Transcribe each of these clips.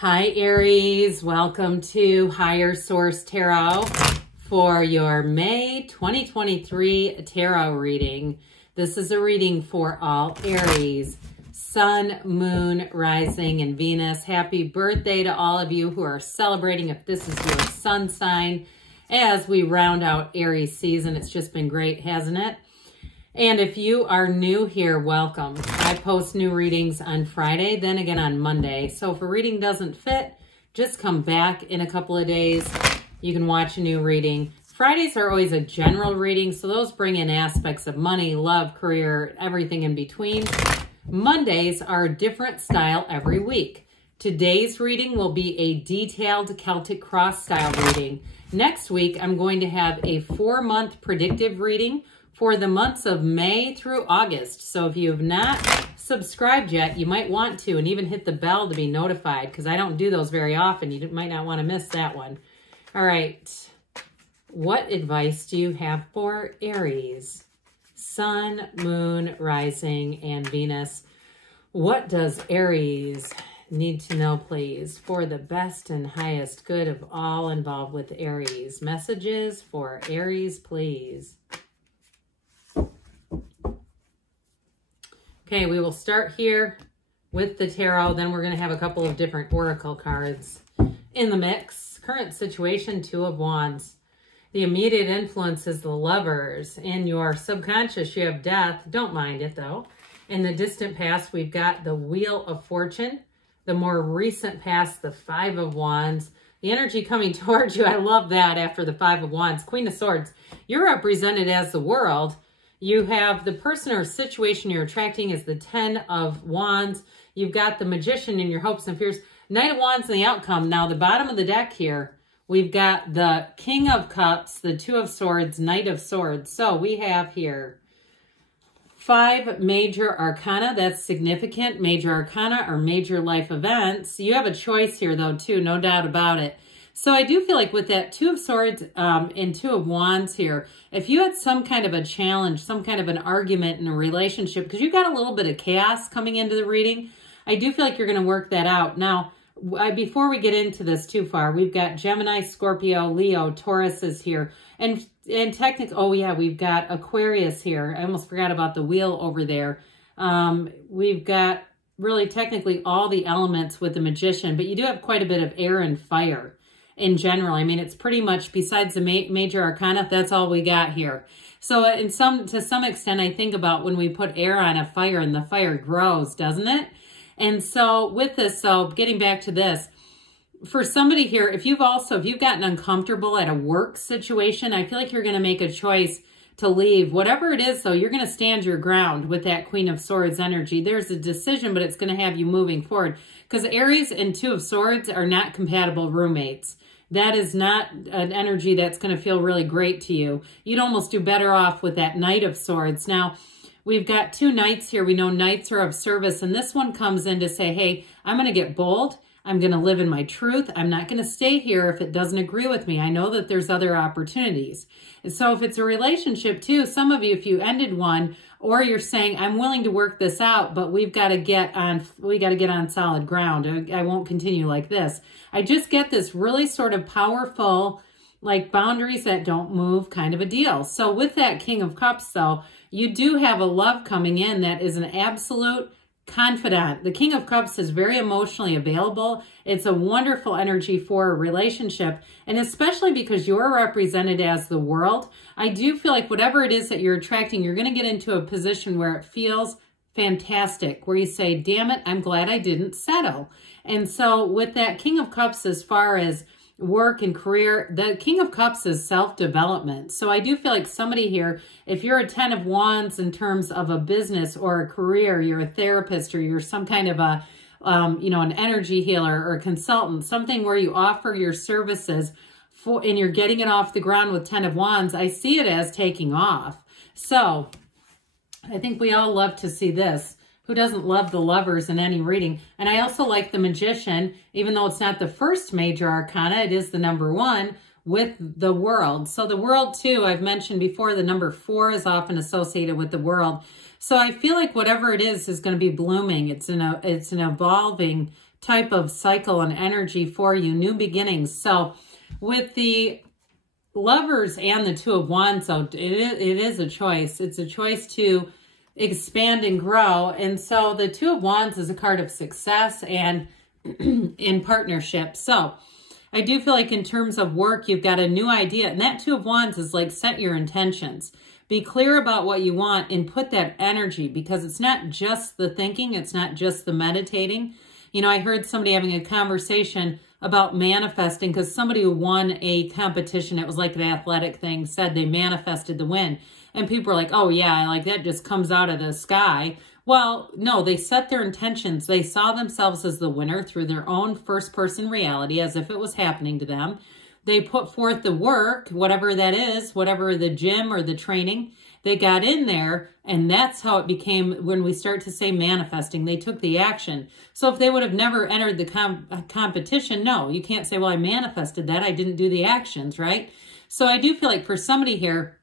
Hi Aries, welcome to Higher Source Tarot for your May 2023 tarot reading. This is a reading for all Aries, Sun, Moon, Rising, and Venus. Happy birthday to all of you who are celebrating if this is your sun sign as we round out Aries season. It's just been great, hasn't it? And if you are new here, welcome. I post new readings on Friday, then again on Monday. So if a reading doesn't fit, just come back in a couple of days. You can watch a new reading. Fridays are always a general reading, so those bring in aspects of money, love, career, everything in between. Mondays are a different style every week. Today's reading will be a detailed Celtic cross style reading. Next week, I'm going to have a 4-month predictive reading for the months of May through August. So if you have not subscribed yet, you might want to, and even hit the bell to be notified, because I don't do those very often. You might not want to miss that one. All right. What advice do you have for Aries? Sun, Moon, Rising, and Venus. What does Aries need to know, please, for the best and highest good of all involved with Aries? Messages for Aries, please. Okay, we will start here with the tarot. Then we're going to have a couple of different oracle cards in the mix. Current situation, 2 of Wands. The immediate influence is the Lovers. In your subconscious, you have Death. Don't mind it, though. In the distant past, we've got the Wheel of Fortune. The more recent past, the 5 of Wands. The energy coming towards you, I love that after the 5 of Wands. Queen of Swords. You're represented as the world. You have the person or situation you're attracting is the 10 of Wands. You've got the Magician in your hopes and fears. Knight of Wands and the outcome. Now, the bottom of the deck here, we've got the King of Cups, the 2 of Swords, Knight of Swords. So we have here 5 major arcana. That's significant. Major arcana or major life events. You have a choice here, though, too. No doubt about it. So I do feel like with that 2 of Swords and 2 of Wands here, if you had some kind of a challenge, some kind of an argument in a relationship, because you've got a little bit of chaos coming into the reading, I do feel like you're going to work that out. Now, before we get into this too far, we've got Gemini, Scorpio, Leo, Taurus is here. And technically, oh yeah, we've got Aquarius here. I almost forgot about the wheel over there. We've got really technically all the elements with the Magician, but you do have quite a bit of air and fire. In general, I mean, it's pretty much besides the major arcana, that's all we got here. So to some extent, I think about when we put air on a fire and the fire grows, doesn't it? And so with this, so getting back to this, for somebody here, if you've gotten uncomfortable at a work situation, I feel like you're going to make a choice to leave. Whatever it is, though, you're going to stand your ground with that Queen of Swords energy. There's a decision, but it's going to have you moving forward. Because Aries and 2 of Swords are not compatible roommates. That is not an energy that's going to feel really great to you. You'd almost do better off with that Knight of Swords. Now, we've got 2 knights here. We know knights are of service, and this one comes in to say, hey, I'm going to get bold. I'm going to live in my truth. I'm not going to stay here if it doesn't agree with me. I know that there's other opportunities. And so if it's a relationship too, some of you, if you ended one, or you're saying, I'm willing to work this out, but we got to get on solid ground. I won't continue like this. I just get this really sort of powerful, like boundaries that don't move kind of a deal. So with that King of Cups, though, you do have a love coming in that is an absolute confidant. The King of Cups is very emotionally available. It's a wonderful energy for a relationship. And especially because you're represented as the world, I do feel like whatever it is that you're attracting, you're going to get into a position where it feels fantastic, where you say, damn it, I'm glad I didn't settle. And so with that King of Cups, as far as work and career, the King of Cups is self-development. So I do feel like somebody here, if you're a 10 of Wands in terms of a business or a career, you're a therapist or you're some kind of a, an energy healer or a consultant, something where you offer your services and you're getting it off the ground with 10 of Wands, I see it as taking off. So I think we all love to see this. Who doesn't love the Lovers in any reading? And I also like the Magician, even though it's not the first major arcana, it is the number 1 with the World. So the World too, I've mentioned before, the number 4 is often associated with the World. So I feel like whatever it is going to be blooming. It's an evolving type of cycle and energy for you, new beginnings. So with the Lovers and the Two of Wands, so it is a choice. It's a choice to expand and grow. And so the Two of Wands is a card of success and in partnership. So I do feel like in terms of work, you've got a new idea. And that Two of Wands is like, set your intentions. Be clear about what you want and put that energy, because it's not just the thinking. It's not just the meditating. You know, I heard somebody having a conversation about manifesting, because somebody who won a competition, it was like an athletic thing, said they manifested the win. And people were like, oh yeah, like that just comes out of the sky. Well, no, they set their intentions. They saw themselves as the winner through their own first-person reality, as if it was happening to them. They put forth the work, whatever that is, whatever the gym or the training, they got in there, and that's how it became. When we start to say manifesting, they took the action. So if they would have never entered the competition, no, you can't say, well, I manifested that. I didn't do the actions, right? So I do feel like for somebody here,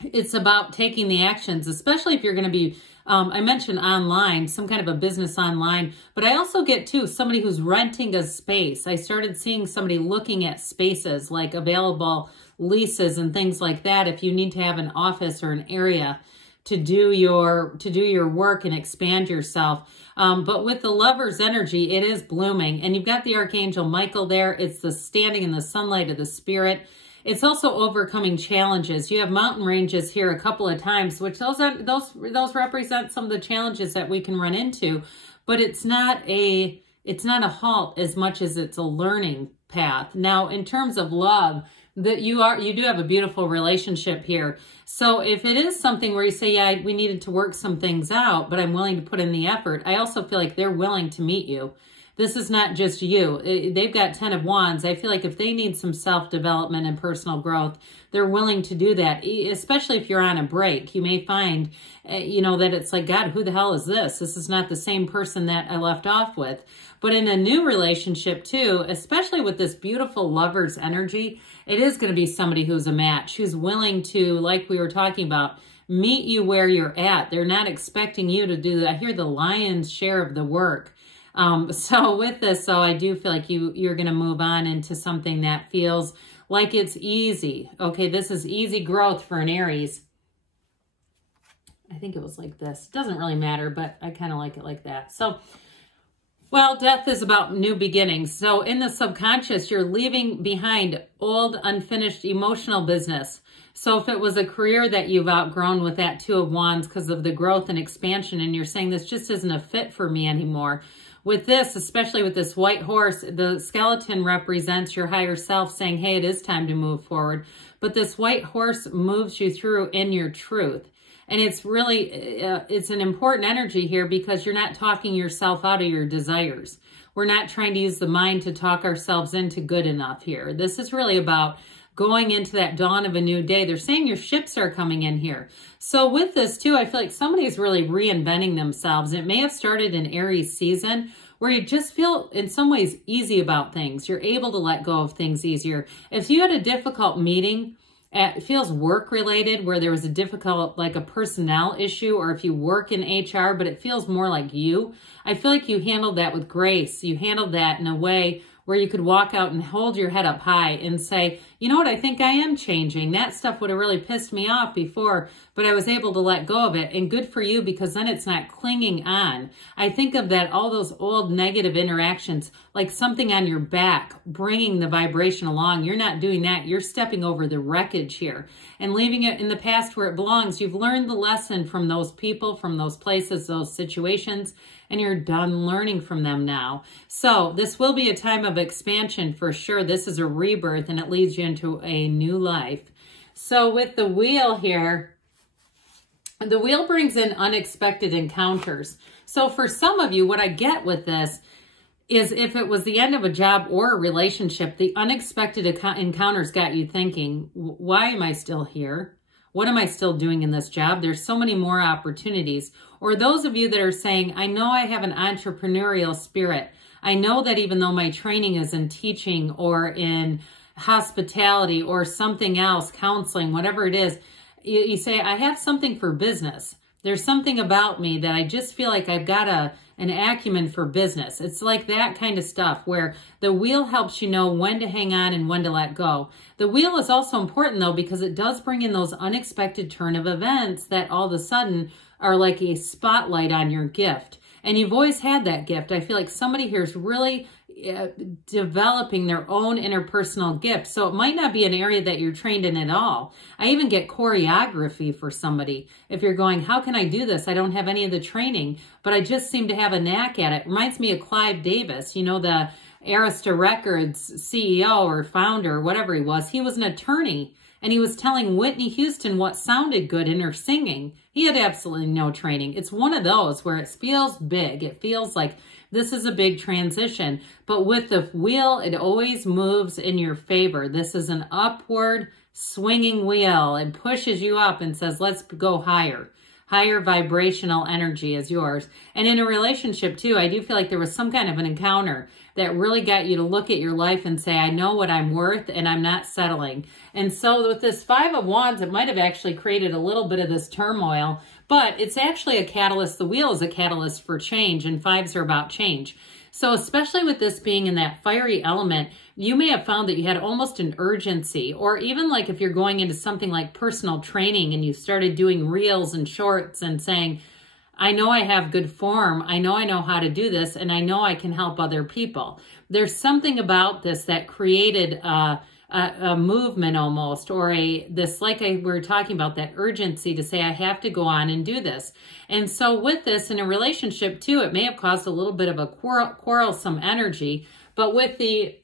it's about taking the actions, especially if you're going to be, I mentioned online, some kind of a business online, but I also get too, somebody who's renting a space. I started seeing somebody looking at spaces, like available leases and things like that, if you need to have an office or an area to do your work and expand yourself. But with the Lover's energy, it is blooming. And you've got the Archangel Michael there. It's the standing in the sunlight of the spirit. It's also overcoming challenges. You have mountain ranges here a couple of times, which those represent some of the challenges that we can run into. But it's not a halt as much as it's a learning path. Now, in terms of love, that you do have a beautiful relationship here. So if it is something where you say, yeah, we needed to work some things out, but I'm willing to put in the effort, I also feel like they're willing to meet you. This is not just you. They've got 10 of Wands. I feel like if they need some self-development and personal growth, they're willing to do that, especially if you're on a break. You may find, that it's like, God, who the hell is this? This is not the same person that I left off with. But in a new relationship too, especially with this beautiful Lover's energy, it is going to be somebody who's a match, who's willing to, like we were talking about, meet you where you're at. They're not expecting you to do that. I hear the lion's share of the work. So with this, I do feel like you're going to move on into something that feels like it's easy. Okay, this is easy growth for an Aries. I think it was like this. Doesn't really matter, but I kind of like it like that. So, well, death is about new beginnings. So in the subconscious, you're leaving behind old, unfinished emotional business. So if it was a career that you've outgrown with that Two of Wands because of the growth and expansion, and you're saying this just isn't a fit for me anymore, with this, especially with this white horse, the skeleton represents your higher self saying, hey, it is time to move forward. But this white horse moves you through in your truth. And it's really, it's an important energy here because you're not talking yourself out of your desires. We're not trying to use the mind to talk ourselves into good enough here. This is really about going into that dawn of a new day. They're saying your ships are coming in here. So with this too, I feel like somebody's really reinventing themselves. It may have started in Aries season where you just feel in some ways easy about things. You're able to let go of things easier. If you had a difficult meeting, it feels work related where there was a difficult, like a personnel issue, or if you work in HR, but it feels more like you. I feel like you handled that with grace. You handled that in a way where you could walk out and hold your head up high and say, you know what, I think I am changing. That stuff would have really pissed me off before, but I was able to let go of it. And good for you, because then it's not clinging on. I think of that, all those old negative interactions, like something on your back, bringing the vibration along. You're not doing that. You're stepping over the wreckage here and leaving it in the past where it belongs. You've learned the lesson from those people, from those places, those situations, and you're done learning from them now. So this will be a time of expansion for sure. This is a rebirth, and it leads you into a new life. So with the wheel here, the wheel brings in unexpected encounters. So for some of you, what I get with this is if it was the end of a job or a relationship, the unexpected encounters got you thinking, why am I still here? What am I still doing in this job? There's so many more opportunities. Or those of you that are saying, I know I have an entrepreneurial spirit. I know that even though my training is in teaching or in hospitality or something else, counseling, whatever it is, you say, I have something for business. There's something about me that I just feel like I've got an acumen for business. It's like that kind of stuff where the wheel helps you know when to hang on and when to let go. The wheel is also important though, because it does bring in those unexpected turn of events that all of a sudden are like a spotlight on your gift. And you've always had that gift. I feel like somebody here is really developing their own interpersonal gift. So it might not be an area that you're trained in at all. I even get choreography for somebody. If you're going, how can I do this? I don't have any of the training, but I just seem to have a knack at it. Reminds me of Clive Davis, you know, the Arista Records CEO or founder, whatever he was. He was an attorney, and he was telling Whitney Houston what sounded good in her singing. He had absolutely no training. It's one of those where it feels big. It feels like this is a big transition. But with the wheel, it always moves in your favor. This is an upward swinging wheel. It pushes you up and says, let's go higher. Higher vibrational energy is yours. And in a relationship too, I do feel like there was some kind of an encounter that really got you to look at your life and say, I know what I'm worth and I'm not settling. And so with this Five of Wands, it might have actually created a little bit of this turmoil, but it's actually a catalyst. The wheel is a catalyst for change, and fives are about change. So especially with this being in that fiery element, you may have found that you had almost an urgency, or even like if you're going into something like personal training and you started doing reels and shorts and saying, I know I have good form, I know how to do this, and I know I can help other people. There's something about this that created a movement almost, or we were talking about, that urgency to say, I have to go on and do this. And so with this in a relationship too, it may have caused a little bit of a quarrelsome energy, but with the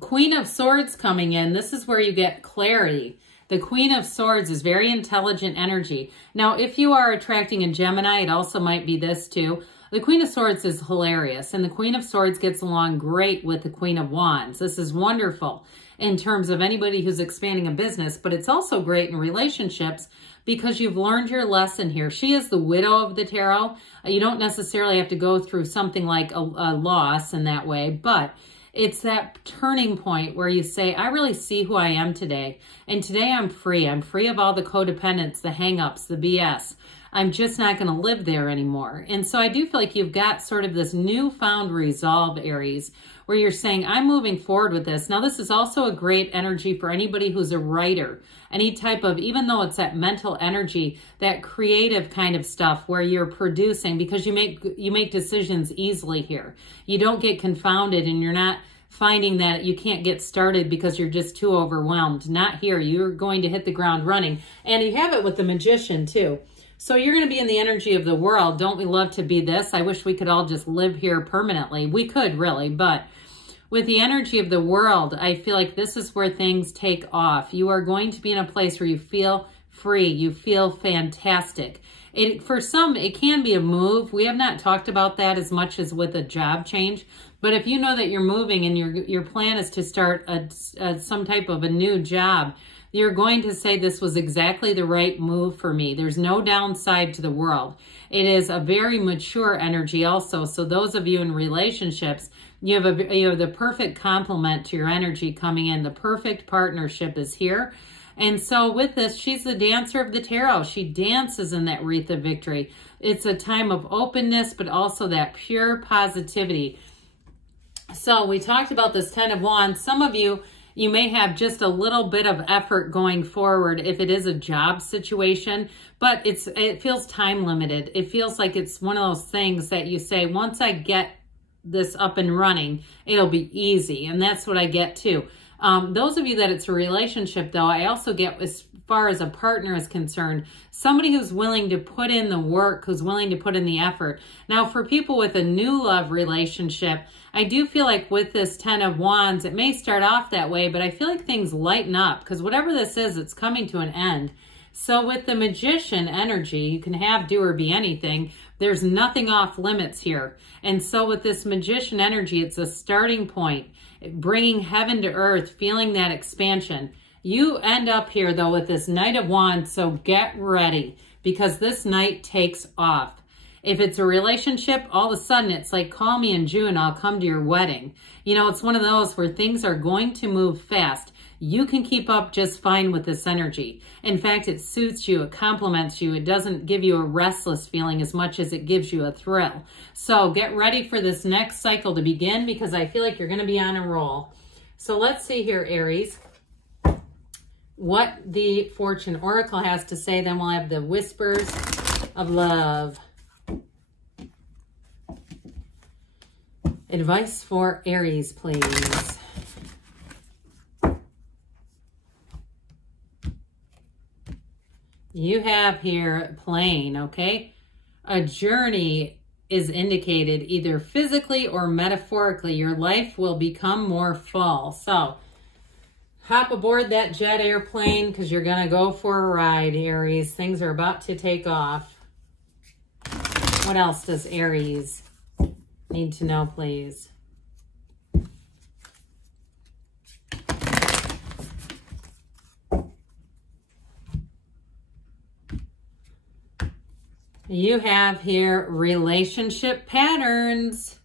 Queen of Swords coming in, this is where you get clarity. The Queen of Swords is very intelligent energy. Now, if you are attracting a Gemini, it also might be this too. The Queen of Swords is hilarious, and the Queen of Swords gets along great with the Queen of Wands. This is wonderful in terms of anybody who's expanding a business, but it's also great in relationships because you've learned your lesson here. She is the widow of the tarot. You don't necessarily have to go through something like a loss in that way, but it's that turning point where you say, I really see who I am today. And today I'm free. I'm free of all the codependence, the hangups, the BS. I'm just not going to live there anymore. And so I do feel like you've got sort of this newfound resolve, Aries, where you're saying, I'm moving forward with this. Now, this is also a great energy for anybody who's a writer. Any type of, even though it's that mental energy, that creative kind of stuff where you're producing, because you make decisions easily here. You don't get confounded, and you're not finding that you can't get started because you're just too overwhelmed. Not here. You're going to hit the ground running. And you have it with the Magician too. So you're going to be in the energy of the world. Don't we love to be this? I wish we could all just live here permanently. We could really, but with the energy of the world, I feel like this is where things take off. You are going to be in a place where you feel free. You feel fantastic. For some, it can be a move. We have not talked about that as much as with a job change. But if you know that you're moving and your plan is to start some type of a new job, you're going to say, this was exactly the right move for me. There's no downside to the world. It is a very mature energy also. So those of you in relationships, you have the perfect complement to your energy coming in. The perfect partnership is here. And so with this, she's the dancer of the tarot. She dances in that wreath of victory. It's a time of openness, but also that pure positivity. So we talked about this Ten of Wands. Some of you may have just a little bit of effort going forward if it is a job situation, but it feels time limited. It feels like it's one of those things that you say, once I get this up and running, it'll be easy. And that's what I get too. Those of you that it's a relationship though, I also get, as far as a partner is concerned, somebody who's willing to put in the work, who's willing to put in the effort. Now for people with a new love relationship, I do feel like with this Ten of Wands, it may start off that way, but I feel like things lighten up because whatever this is, it's coming to an end. So with the Magician energy, you can have, do, or be anything. There's nothing off limits here. And so with this Magician energy, it's a starting point, bringing heaven to earth, feeling that expansion. You end up here though with this Knight of Wands, so get ready because this night takes off. If it's a relationship, all of a sudden it's like, call me in June, I'll come to your wedding. You know, it's one of those where things are going to move fast. you can keep up just fine with this energy. In fact, it suits you, it complements you, it doesn't give you a restless feeling as much as it gives you a thrill. So get ready for this next cycle to begin, because I feel like you're going to be on a roll. So let's see here, Aries, what the Fortune Oracle has to say. Then we'll have the Whispers of Love. Advice for Aries, please. You have here plane, okay? A journey is indicated either physically or metaphorically. Your life will become more full. So hop aboard that jet airplane because you're going to go for a ride, Aries. Things are about to take off. What else does Aries need to know, please? You have here relationship patterns.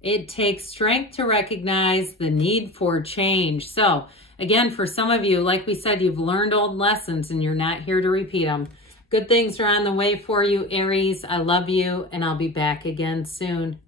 It takes strength to recognize the need for change. So again, for some of you, like we said, you've learned old lessons and you're not here to repeat them. Good things are on the way for you, Aries. I love you, and I'll be back again soon.